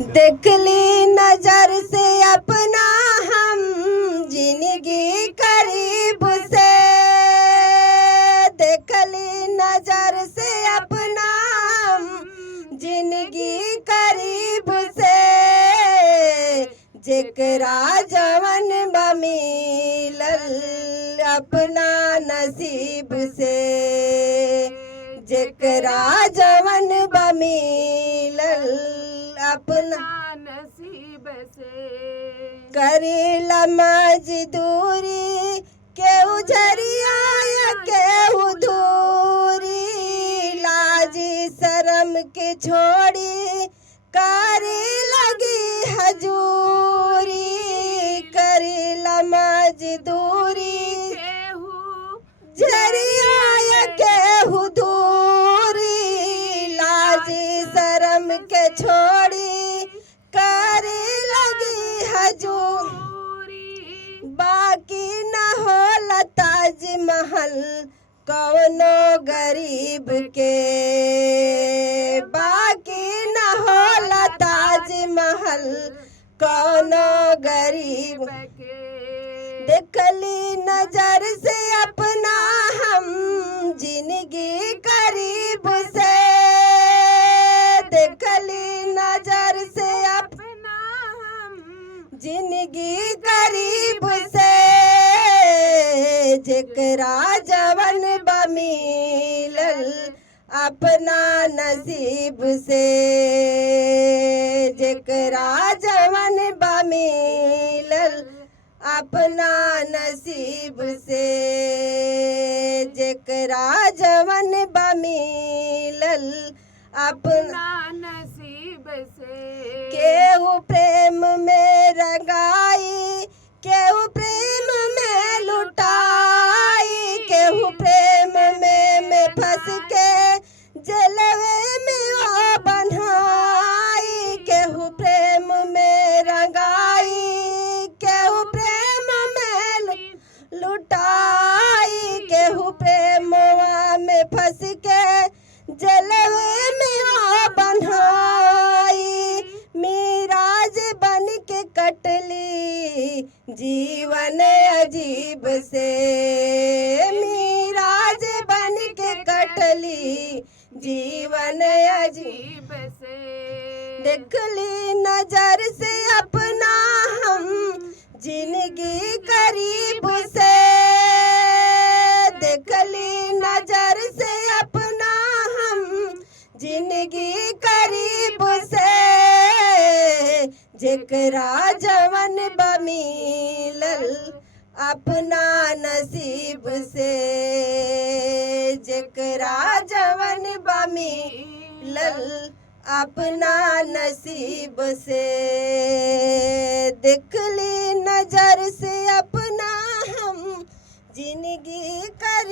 देख ली नजर से अपना हम जिंदगी करीब से, देख ली नजर से अपना हम जिंदगी करीब से, जेकरा जवन बमिलल अपना नसीब से, जेकरा जवन बमिलल अपना नसीब से। करेला मजदूरी केहू झरिया या केहू दूरी, लाजी शरम के छोड़ी करे लगी हजूरी, करेला मजदूरी केहू झरिया या केहू दूरी, लाजी शरम के छोड़ी करे लगी हजूरी, बाकी न होला ताजमहल कौनो गरीब के, बाकी न होला ताजमहल कौनो गरीब के। देखली नजर से अपना हम जिंदगी करीब से, देखली नजर से अपना हम जिंदगी करीब से, जेकरा जवन बमिलल अपना नसीब से, जेकरा जवन बमिलल अपना नसीब से, जेकरा जवन बमिलल अपना नसीब से। केहू प्रेम में रंगाई, केहू प्रेम में लुटाई, केहू प्रेम में फंस के जलवे में आ बन्हाई, केहू प्रेम में रंगाई, केहू प्रेम में लुटाई, केहू प्रेम में फंस के जलवे में आ बन्हाई, मिराज बन के कटली जीवन अजीब से, मिराज बन के कटली जीवन अजीब से। देखली नजर से अपना हम जिंदगी करीब से, देखली नजर से अपना हम जिंदगी करीब से, जेकरा जवन बमिलल अपना नसीब से, जेकरा जवन बमिलल अपना नसीब से, देखली नजर से अपना हम जिंदगी कर